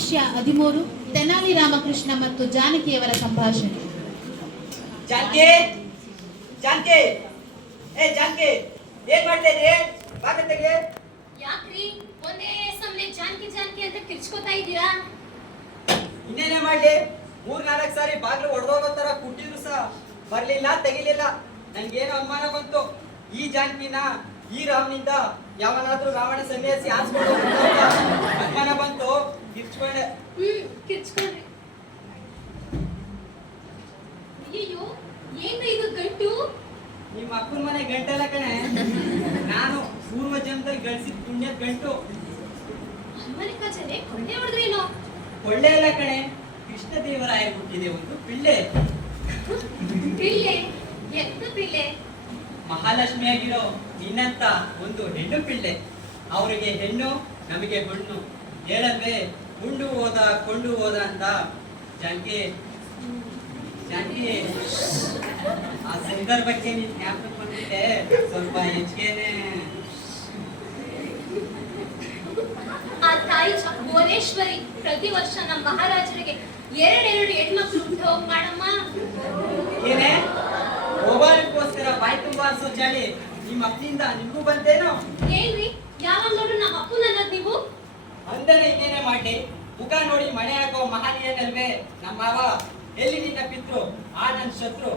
ದೃಶ್ಯ 13 ತೆನಾಲಿ ರಾಮಕೃಷ್ಣ ಮತ್ತು ಜಾನಕಿಯವರ ಸಂಭಾಷಣೆ. ಜಾನಕಿ, ಜಾನಕಿ, ಜಾನಕಿ, ಏನ್ ಮಾಡ್ತಾ ಇದೀಯ? ಬಾಗತೆಗೆ ಯಾಕ್ರಿ ಒಂದೇ ಸಮನೆ ಜಾನಕಿ ಜಾನಕಿ ಅಂತ ಕಿರ್ಚ್ಕೋತಾ ಇದ್ದೀರಾ? ಇನ್ನೇನೇ ಮಾಡ್ಲಿ, 3-4 ಸಾರಿ ಬಾಗ್ಲು ಹೊಡೆದೋಗೋ ತರ ಕುಟ್ಟಿದ್ರು ಸಹ ಬರ್ಲಿಲ್ಲ, ತೆಗಿಲಿಲ್ಲ. ನನ್ಗೇನೋ ಅನುಮಾನ ಬಂತು, ಈ ಜಾನಕಿನ ಈ ರಾಮನಿಂದ ಯಾವನಾದ್ರೂ ರಾವಣ ಸನ್ಯಾಸಿ ಆರಿಸ್ಕೊಂಡು ಅನುಮಾನ ಬಂತು, ಕಿರ್ಚ್ಕೊಂಡೆ. ಕಿರ್ಚ್ಕೊಂಡ್ರಿ. ಅಯ್ಯೋ, ಏನು ಇದು ಗಂಟು? ನಿಮ್ಮ ಅಪ್ಪನ ಮನೆ ಗಂಟೆಲ್ಲ ಕಣೆ, ನಾನು ಪೂರ್ವ ಜನ್ಮದಲ್ಲಿ ಗಳಿಸಿದ ಪುಣ್ಯದ ಗಂಟು. ಅಮ್ಮನಿಕ ಜನೆ ಕೊಳ್ಳೆ ಹೊಡೆದ್ರೇನೋ? ಕೊಳ್ಳೆ ಎಲ್ಲ ಕಣೆ, ಕೃಷ್ಣ ದೇವರಾಯ ಹುಟ್ಟಿದೆ ಒಂದು ಪಿಳ್ಳೆ. ಪಿಳ್ಳೆ? ಎಂತ ಪಿಳ್ಳೆ? ಮಹಾಲಕ್ಷ್ಮಿ ಆಗಿರೋ ನಿನ್ನಂತ ಒಂದು ಹೆಣ್ಣು ಪಿಳ್ಳೆ. ಅವರಿಗೆ ಹೆಣ್ಣು, ನಮಗೆ ಹುಣ್ಣು. ಹೇಳಲ್ವೇ, ಉಂಡು ಹೋದ ಕೊಂಡು ಹೋದ ಅಂತ. ಜಾನಕಿ, ಜಾನಕಿ, ಆ ಸಂದರ್ಭಕ್ಕೆ ನೀನ್ ಜ್ಞಾಪಕ ಬಂದಿದ್ದೆ, ಸ್ವಲ್ಪ ಹೆಚ್ಚಿಗೆನೆ. ಆ ತಾಯಿ ಭುವನೇಶ್ವರಿ ಪ್ರತಿ ವರ್ಷ ನಮ್ಮ ಮಹಾರಾಜರಿಗೆ 2 ಹೆಣ್ಮಕ್ಳು ಹುಟ್ಟು ಹೋಗ್ ಮಾಡಮ್ಮ. ಏನೇ ಒಬ್ಬರಿಗೋಸ್ಕರ ಬಾಯಿ ತುಂಬಾ ಸೊಚ್ಚಾಳಿ ನಿಮ್ಮ ಅಪ್ಪನಿಂದ ನಿಮಗೂ ಬಂತೇನೋ? ಏನ್ರಿ, ಯಾವಾಗ ನೋಡ್ರು ನಮ್ಮ ಅಪ್ಪನ ಅನ್ನೋದ್ ನೀವು? ಅಂದರೆ ಇನ್ನೇನೆ ಮಾಡ್ಲಿ, ಮುಖ ನೋಡಿ ಮಣೆ ಹಾಕೋ ಮಹಾನೀಯನಲ್ವೇ ನಮ್ಮ ಮಾವ. ಎಲ್ಲಿ ನಿನ್ನ ಪಿತೃ, ಆ ನನ್ನ ಶತ್ರು.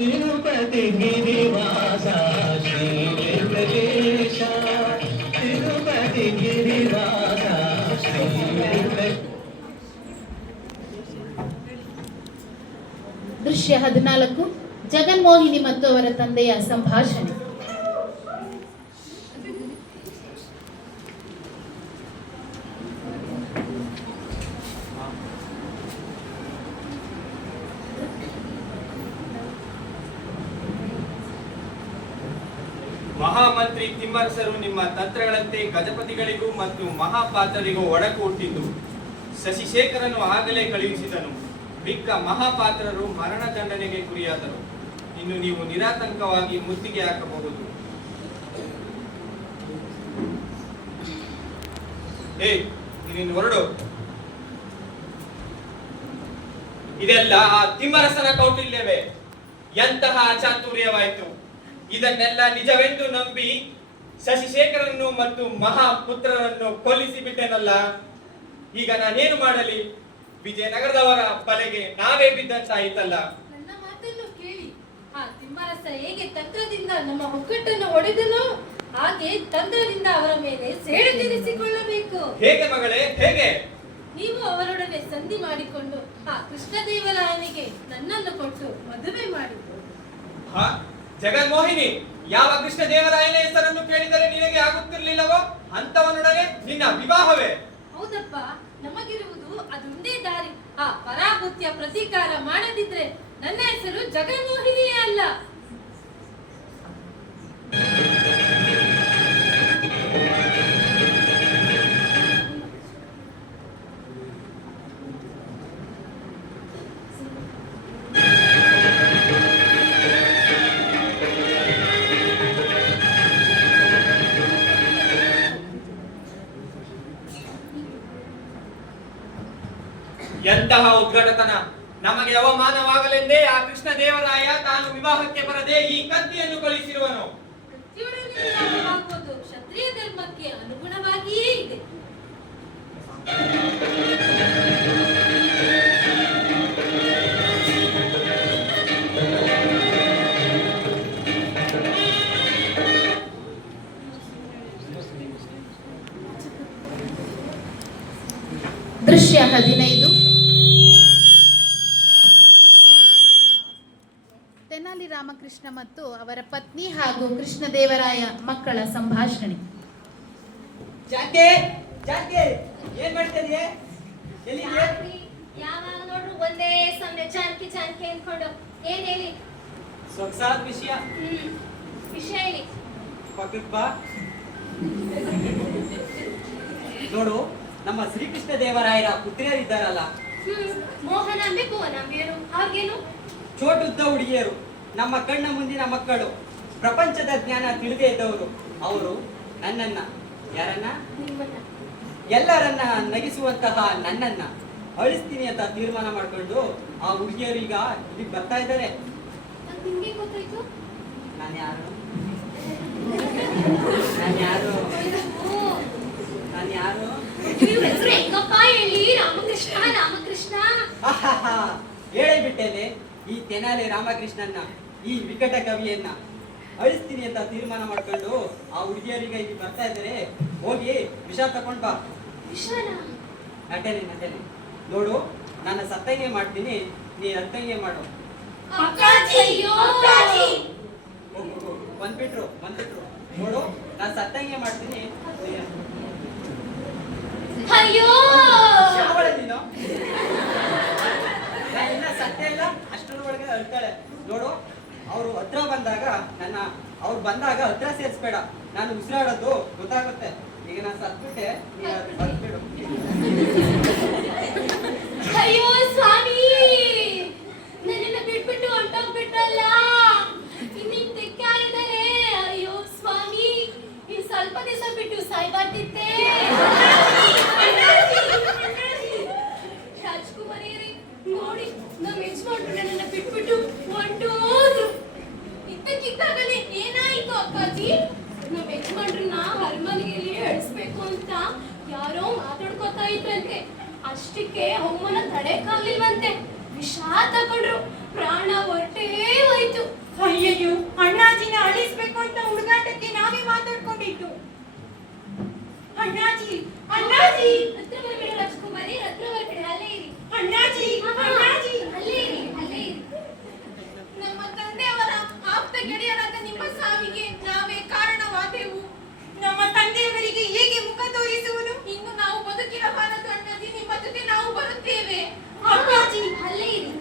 ತಿರುಪತಿ ಗಿರಿವಾಸ ಶ್ರೀ ವೆಂಕಟೇಶ, ತಿರುಪತಿ ಗಿರಿವಾಸ ಶ್ರೀ ವೆಂಕಟೇಶ. ದೃಶ್ಯ 14 ಜಗನ್ಮೋಹಿನಿ ಮತ್ತು ಅವರ ತಂದೆಯ ಸಂಭಾಷಣೆ. ಮಹಾಮಂತ್ರಿ ತಿಮ್ಮರಸರು ನಿಮ್ಮ ತಂತ್ರಗಳಂತೆ ಗಜಪತಿಗಳಿಗೂ ಮತ್ತು ಮಹಾಪಾತ್ರರಿಗೂ ಒಡಕು ಹುಟ್ಟಿದ್ದು ಶಶಿಶೇಖರನು ಆಗಲೇ ಕಳುಹಿಸಿದನು. ಮಿಕ್ಕ ಮಹಾಪಾತ್ರರು ಮರಣದಂಡನೆಗೆ ಗುರಿಯಾದರು. ಇನ್ನು ನೀವು ನಿರಾತಂಕವಾಗಿ ಮುತ್ತಿಗೆ ಹಾಕಬಹುದು. ನೀನು ಹೊರಡು. ಇದೆಲ್ಲ ಆ ತಿಮ್ಮರಸನ ಕೌಟಿಲ್ಯವೇ? ಎಂತಹ ಚಾತುರ್ಯವಾಯಿತು! ಇದನ್ನೆಲ್ಲ ನಿಜವೆಂದು ನಂಬಿ ಶಶಿಶೇಖರನ್ನು ಮತ್ತು ಮಹಾಪುತ್ರರನ್ನು ಕೊಲ್ಲಿಸಿ ಬಿಟ್ಟೆನಲ್ಲ. ಈಗ ನಾನೇನು ಮಾಡಲಿ? ವಿಜಯನಗರದವರ ಬಲೆಗೆ ನಾವೇ ಬಿದ್ದಂತಾಯಿತಲ್ಲ. ನನ್ನ ಮಾತನ್ನು ಕೇಳಿ, ಆ ತಿಮ್ಮರಸ ಹೇಗೆ ತಂತ್ರದಿಂದ ನಮ್ಮ ಒಗ್ಗಟ್ಟನ್ನು ಒಡೆದನೋ ಹಾಗೆ ತಂತ್ರದಿಂದ ಅವರ ಮೇಲೆ ಸೇಡು ತೀರಿಸಿಕೊಳ್ಳಬೇಕು. ಹೇಗೆ ಮಗಳೇ, ಹೇಗೆ? ನೀವು ಅವರೊಡನೆ ಸಂಧಿ ಮಾಡಿಕೊಂಡು ಆ ಕೃಷ್ಣದೇವರಾಯನಿಗೆ ನನ್ನನ್ನು ಕೊಟ್ಟು ಮದುವೆ ಮಾಡಿ. ಜಗನ್ಮೋಹಿನಿ, ಯಾವ ಕೃಷ್ಣ ದೇವರಾಯನ ಹೆಸರನ್ನು ಕೇಳಿದರೆ ನಿನಗೆ ಆಗುತ್ತಿರ್ಲಿಲ್ಲವೋ ಅಂತವನೊಡನೆ ನಿನ್ನ ವಿವಾಹವೇ? ಹೌದಪ್ಪ, ನಮಗಿರುವುದು ಅದೊಂದೇ ದಾರಿ. ಆ ಪರಾಭುತ್ಯ ಪ್ರತೀಕಾರ ಮಾಡದಿದ್ರೆ ನನ್ನ ಹೆಸರು ಜಗನ್ಮೋಹಿನಿಯೇ ಅಲ್ಲ. ಎಂತಹ ಉದ್ಘಾಟತನ! ನಮಗೆ ಅವಮಾನವಾಗಲೆಂದೇ ಆ ಕೃಷ್ಣ ದೇವರಾಯ ತಾನು ವಿವಾಹಕ್ಕೆ ಬರದೆ ಈ ಕತ್ತಿಯನ್ನು ಕಳಿಸಿರುವನು. ಕ್ಷತ್ರಿಯ ಧರ್ಮಕ್ಕೆ ಅನುಗುಣವಾಗಿಯೇ ಇದೆ. ದೃಶ್ಯ 15 ತೆನಾಲಿ ರಾಮಕೃಷ್ಣ ಮತ್ತು ಅವರ ಪತ್ನಿ ಹಾಗೂ ಕೃಷ್ಣದೇವರಾಯ ಮಕ್ಕಳ ಸಂಭಾಷಣೆ. ಜಾನಕಿ, ಜಾನಕಿ, ಏನ್ ಮಾಡ್ತಾ ಇದೀಯ? ಎಲ್ಲಿದೆ ಯಾಕ್ರಿ? ಯಾವಾಗ ನೋಡ್ರು ಒಂದೇ ಸಮಯ ಚಾನ್ಕಿ ಚಾನ್ಕಿ ಅನ್ಕೊಂಡು ಏನ್ ಹೇಳಿ? ಸೊಗಸಾದ ವಿಷಯ. ವಿಷಯ ಹೇಳಿ. ಪಕ್ಕಕ್ಕೆ ಬಾ. ನೋಡು, ನಮ್ಮ ಶ್ರೀಕೃಷ್ಣ ದೇವರಾಯರ ಪುತ್ರಿಯರಿದ್ದಾರಲ್ಲ, ಮೋಹನಾಂಬೆ ಭುವನಾಂಬೆಯರು ಹಾಗೇನು? ಚೋಟುದ್ದ ಹುಡುಗಿಯರು, ನಮ್ಮ ಕಣ್ಣ ಮುಂದಿನ ಮಕ್ಕಳು, ಪ್ರಪಂಚದ ಜ್ಞಾನ ತಿಳಿದೇ ಇದ್ದವರು. ಅವರು ನನ್ನನ್ನ, ಯಾರನ್ನ? ನಿಮ್ಮನ್ನ. ಎಲ್ಲರನ್ನ ನಗಿಸುವಂತಹ ನನ್ನನ್ನ ಅಳಿಸ್ತೀನಿ ಅಂತ ತೀರ್ಮಾನ ಮಾಡ್ಕೊಂಡು ಆ ಹುಡುಗಿಯರು ಈಗ ಇಲ್ಲಿಗೆ ಬರ್ತಾ ಇದ್ದಾರೆ. ಅದ್ ನಿಮ್ಗೆ ಗೊತ್ತಾಯ್ತು? ನಾನು ಯಾರು? ನಾನು ಯಾರು? ಓ, ನಾನು ಯಾರು? ಇವ್ರ ಹೆಸರು ಹೆಂಗಪ್ಪ ಹೇಳಿ? ರಾಮಕೃಷ್ಣ ರಾಮಕೃಷ್ಣ. ಆಹಾಹಾ, ಹೇಳೇ ಬಿಟ್ಟೇನೆ. ಈ ತೆನಾಲಿ ರಾಮಕೃಷ್ಣನ್ನ, ಈ ವಿಕಟ ಕವಿಯನ್ನ ಅಳಿಸ್ತೀನಿ ಅಂತ ತೀರ್ಮಾನ ಮಾಡ್ಕೊಂಡು ಆ ಹುಡುಗಿಯರಿಗೆ ಇಲ್ಲಿ ಬರ್ತಾ ಇದ್ದಾರೆ. ಹೋಗಿ ವಿಷ ತಕೊಂಡ್ ಬಾ. ವಿಶ್ವನ ನಟನೆ ನಟನೆ. ನೋಡು, ನಾನು ಸತ್ತಂಗೆ ಮಾಡ್ತೀನಿ, ನೀ ಅರ್ಥಂಗೆ ಮಾಡು. ಅಪ್ಪಾಜಿ, ಅಯ್ಯೋ ಹೋಗು, ಹೋಗು. ಬಂದ್ಬಿಟ್ರು. ನೋಡು, ನಾನು ಸತ್ತಂಗೆ ಮಾಡ್ತೀನಿ, ನೀ ಅಯ್ಯೋ ಶಾವಳ ನೀನು. ನಾನು ಇನ್ನ ಸತ್ಯ ಇಲ್ಲ, ಅಷ್ಟರೊಳಗೆ ಅಳ್ತಾಳೆ. ನೋಡು, ಅವರು ಹತ್ರ ಬಂದಾಗ ಅವ್ರು ಬಂದಾಗ ಹತ್ರ ಸೇರಿಸ್ಬೇಡ. ನಾನು ಉಸಿರಾಡೋದು ಗೊತ್ತಾಗುತ್ತೆ. ಈಗ ನಾನು ಸತ್ಬಿಟ್ಟೆ, ನೀನು ಬಂದ್ಬಿಡು. ಅಯ್ಯೋ ಸ್ವಾಮಿ, ನನ್ನನ್ನ ಬಿಟ್ಬಿಟ್ಟು ಹೊಂಟೋಗ್ಬಿಟ್ರಲ್ಲ. ಇನ್ನಿನ್ ತೆಕ್ಕಾರಿದ್ದಾರೆ. ಅಯ್ಯೋ ಸ್ವಾಮಿ, ಇನ್ ಸ್ವಲ್ಪ ದಿವಸ ಬಿಟ್ಟು ಸಾಯ್ಬಾರ್ದಿತ್ತೆ. ರಾಜ್ಕುಮಾರಿಯರೇ, ನೋಡಿ, ನಮ್ಮ ಯಜಮಾನ್ರು ನನ್ನನ್ನ ಬಿಟ್ಬಿಟ್ಟು ಹೊಂಟೋದ್ರು. ಇದ್ದಕ್ಕಿದ್ದಾಗಲೇ ಏನಾಯ್ತು ಅಪ್ಪಾಜಿ? ನಮ್ಮ ಯಜಮಾನ್ರನ್ನ ಅರಮನೆಯಲ್ಲಿ ಇಳಿಸ್ಬೇಕು ಅಂತ ಯಾರೋ ಮಾತಾಡ್ಕೊತಾ ಇದ್ರಂತೆ. ಅಷ್ಟಕ್ಕೆ ಅವಮಾನ ತಡೆಯಕ್ಕಾಗ್ಲಿಲ್ವಂತೆ. ವಿಷ ತಗೊಂಡ್ರು. ಪ್ರಾಣ ಹೊರಟೇ ಹೋಯ್ತು. ಅಯ್ಯಯ್ಯೋ, ಅಣ್ಣಾಜಿನ ಅಳಿಸ್ಬೇಕು ಅಂತ ಹುಡುಗಾಟಕ್ಕೆ ನಾವೇ ಮಾತಾಡ್ಕೊಂಡಿದ್ದು. ಅಣ್ಣಾಜಿ, ಅಣ್ಣಾಜಿ, ಹತ್ರ ಬರ್ಬೇಡ ರಾಜ್ಕುಮಾರಿ, ಹತ್ರ ಬರ್ಬೇಡ, ಅಲ್ಲೇ ಇರಿ. ಅಣ್ಣಾಜಿ, ಅಣ್ಣಾಜಿ. ಅಲ್ಲೇ ಇರಿ, ಅಲ್ಲೇ ಇರಿ. ನಮ್ಮ ತಂದೆಯವರ ಆಪ್ತ ಗೆಳೆಯರಾದ ನಿಮ್ಮ ಸಾವಿಗೆ ನಾವೇ ಕಾರಣವಾದೆವು. ನಮ್ಮ ತಂದೆಯವರಿಗೆ ಹೇಗೆ ಮುಖ ತೋರಿಸುವುದು? ಇನ್ನು ನಾವು ಬದುಕಿರಬಾರದು ಅಣ್ಣಾಜಿ, ನಿಮ್ಮ ಜೊತೆ ನಾವು ಬರುತ್ತೇವೆ. ಅಪ್ಪಾಜಿ, ಅಲ್ಲೇ ಇರಿ.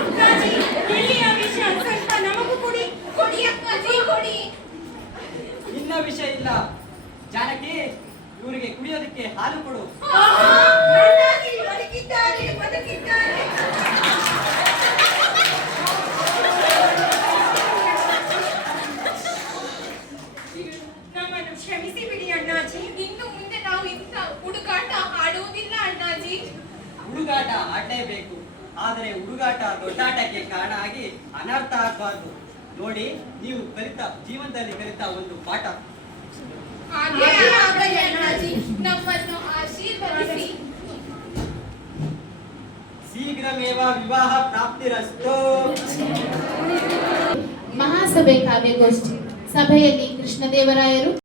ಅಪ್ಪಾಜಿ, ಎಲ್ಲಿಯ ವಿಷ ಸ್ವಲ್ಪ ನಮಗೂ ಕೊಡಿ. ಕೊಡಿ ಅಪ್ಪಾಜಿ, ಕೊಡಿ. ಇನ್ನ ವಿಷಯ ಇಲ್ಲ. ಜಾನಕಿ, ಇವರಿಗೆ ಕುಡಿಯೋದಕ್ಕೆ ಹಾಲು ಕೊಡು. ಅಣ್ಣಾಜಿ ಬದುಕಿದ್ದಾರೆ, ಬದುಕಿದ್ದಾರೆ. ನಮ್ಮನ್ನು ಕ್ಷಮಿಸಿ ಬಿಡಿ ಅಣ್ಣಾಜಿ. ಇನ್ನು ಮುಂದೆ ನಾವು ಇಂಥ ಹುಡುಕಾಟ ಆಡುವುದಿಲ್ಲ ಅಣ್ಣಾಜಿ. ಹುಡುಗಾಟ ಆಡಲೇಬೇಕು, ಆದರೆ ಹುಡುಗಾಟ ದೊಡ್ಡಾಟಕ್ಕೆ ಕಾರಣ ಆಗಿ ಅನರ್ಥ ಆಗಬಾರ್ದು. ನೋಡಿ, ನೀವು ಜೀವನದಲ್ಲಿ ಕಲಿತ ಒಂದು ಪಾಠ. ಹಾಗೆ ಆಗಲಿ ಅಣ್ಣಾಜಿ, ನಮ್ಮನ್ನು ಆಶೀರ್ವದಿಸಿ. ಶೀಘ್ರಮೇವ ವಿವಾಹ ಪ್ರಾಪ್ತಿರಸ್ತು. ಮಹಾಸಭೆ ಕಾವ್ಯಗೋಷ್ಠಿ ಸಭೆಯಲ್ಲಿ ಕೃಷ್ಣದೇವರಾಯರು